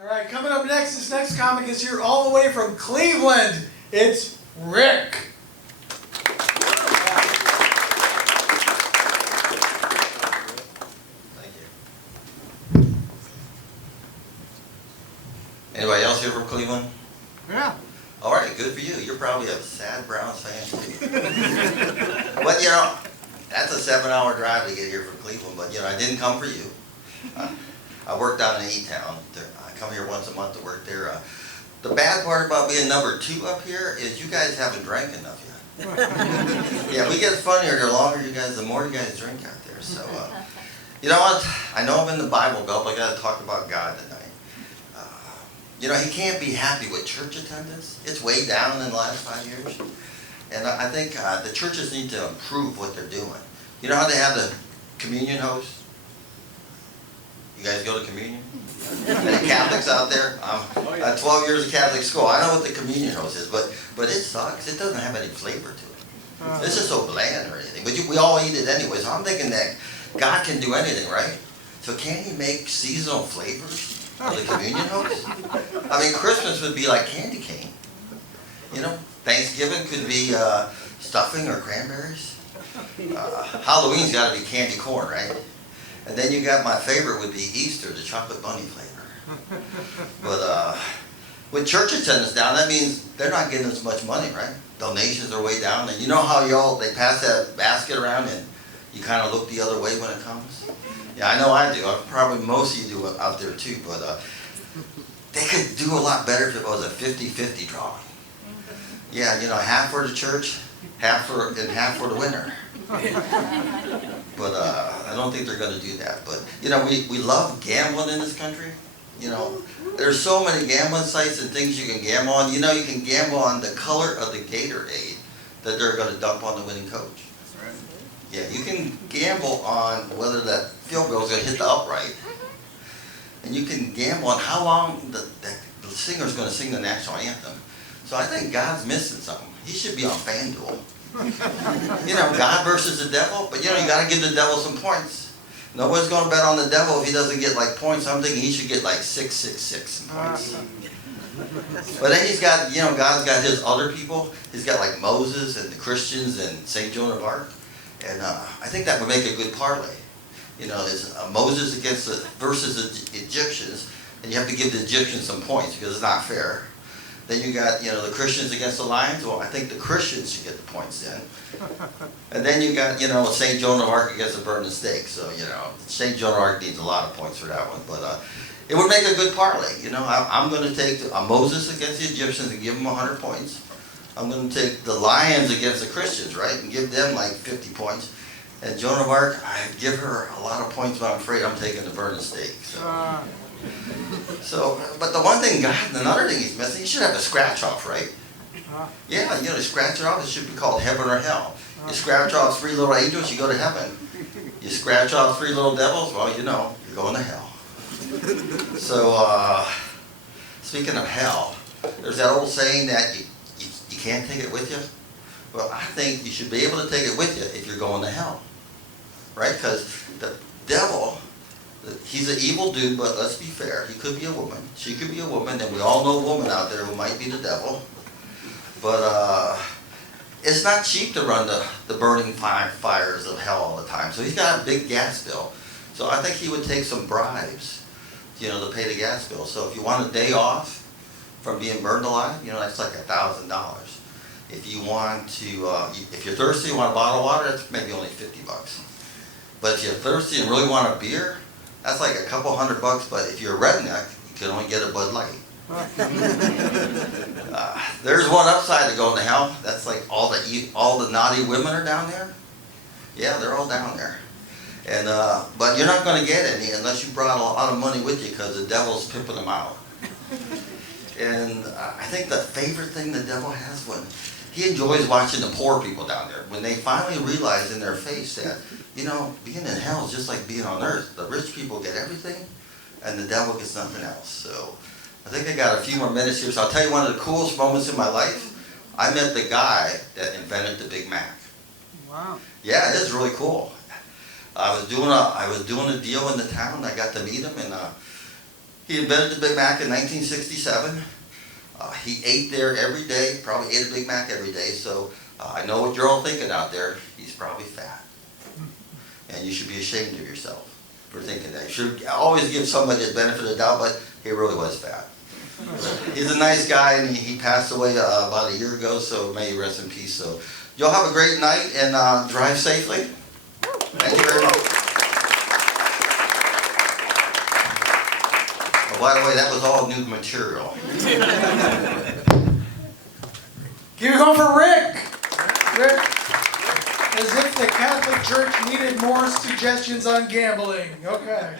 All right, coming up next, this next comic is here all the way from Cleveland. It's Rick. Thank you. Anybody else here from Cleveland? Yeah. All right, good for you. You're probably a sad Browns fan too. But you know, that's a 7-hour drive to get here from Cleveland. But you know, I didn't come for you. I work down in E-Town. I come here once a month to work there. The bad part about being number 2 up here is you guys haven't drank enough yet. Yeah, we get funnier the longer you guys, the more you guys drink out there. So, you know what? I know I'm in the Bible Belt, but I got to talk about God tonight. You know, he can't be happy with church attendance. It's way down in the last 5 years. And I think the churches need to improve what they're doing. You know how they have the communion host? You guys go to communion? Any Catholics out there? I had 12 years of Catholic school. I know what the communion host is, but it sucks. It doesn't have any flavor to it. It's just so bland or anything. But we all eat it anyway, so I'm thinking that God can do anything, right? So can he make seasonal flavors of the communion host? I mean, Christmas would be like candy cane. You know, Thanksgiving could be stuffing or cranberries. Halloween's got to be candy corn, right? And then you got my favorite would be Easter, the chocolate bunny flavor. But with church attendance down, that means they're not getting as much money, right? Donations are way down. And you know how they pass that basket around and you kind of look the other way when it comes? Yeah, I know I do. Probably most of you do out there too. But they could do a lot better if it was a 50-50 drawing. Yeah, you know, half for the church, half for the winner. But I don't think they're going to do that. But, you know, we love gambling in this country. You know, there's so many gambling sites and things you can gamble on. You know, you can gamble on the color of the Gatorade that they're going to dump on the winning coach. That's right. Yeah, you can gamble on whether that field goal is going to hit the upright. And you can gamble on how long the singer's going to sing the national anthem. So I think God's missing something. He should be on FanDuel. You know, God versus the devil, but you know, you got to give the devil some points. Nobody's going to bet on the devil if he doesn't get like points. I'm thinking he should get like 666 points. But then he's got, you know, God's got his other people. He's got like Moses and the Christians and St. Joan of Arc. And I think that would make a good parlay. You know, there's Moses versus the Egyptians, and you have to give the Egyptians some points because it's not fair. Then you got, you know, the Christians against the Lions. Well, I think the Christians should get the points then. And then you got, you know, St. Joan of Arc against the burning stake. So, you know, St. Joan of Arc needs a lot of points for that one. But it would make a good parlay. You know, I'm going to take Moses against the Egyptians and give them 100 points. I'm going to take the Lions against the Christians, right, and give them like 50 points. And Joan of Arc, I give her a lot of points, but I'm afraid I'm taking the burning stake. So, but the one thing, another thing he's missing, he should have a scratch off, right? Yeah, you know, to scratch it off, it should be called heaven or hell. You scratch off 3 little angels, you go to heaven. You scratch off 3 little devils, well, you know, you're going to hell. So, speaking of hell, there's that old saying that you can't take it with you. Well, I think you should be able to take it with you if you're going to hell, right? Because the devil, he's an evil dude, but let's be fair. He could be a woman. She could be a woman, and we all know a woman out there who might be the devil. But it's not cheap to run the burning fires of hell all the time. So he's got a big gas bill. So I think he would take some bribes, you know, to pay the gas bill. So if you want a day off from being burned alive, you know, that's like $1,000. If you want to, if you're thirsty, you want a bottle of water, that's maybe only $50. But if you're thirsty and really want a beer, that's like a couple $100. But if you're a redneck, you can only get a Bud Light. There's one upside to going to hell. That's like all the naughty women are down there. Yeah, they're all down there. And but you're not going to get any unless you brought a lot of money with you, because the devil's pimping them out. And I think the favorite thing the devil has, when he enjoys watching the poor people down there, when they finally realize in their face that, you know, being in hell is just like being on earth. The rich people get everything, and the devil gets nothing else. So I think I got a few more minutes here. So I'll tell you one of the coolest moments in my life. I met the guy that invented the Big Mac. Wow. Yeah, it is really cool. I was doing a deal in the town. I got to meet him, and He invented the Big Mac in 1967. He ate there every day, probably ate a Big Mac every day, so I know what you're all thinking out there. He's probably fat. And you should be ashamed of yourself for thinking that. You should always give somebody the benefit of the doubt, but he really was fat. He's a nice guy, and he passed away about a year ago, so may he rest in peace. So y'all have a great night, and drive safely. Thank you very much. Oh, by the way, that was all new material. Keep it going for Rick. Rick. As if the Catholic Church needed more suggestions on gambling. Okay.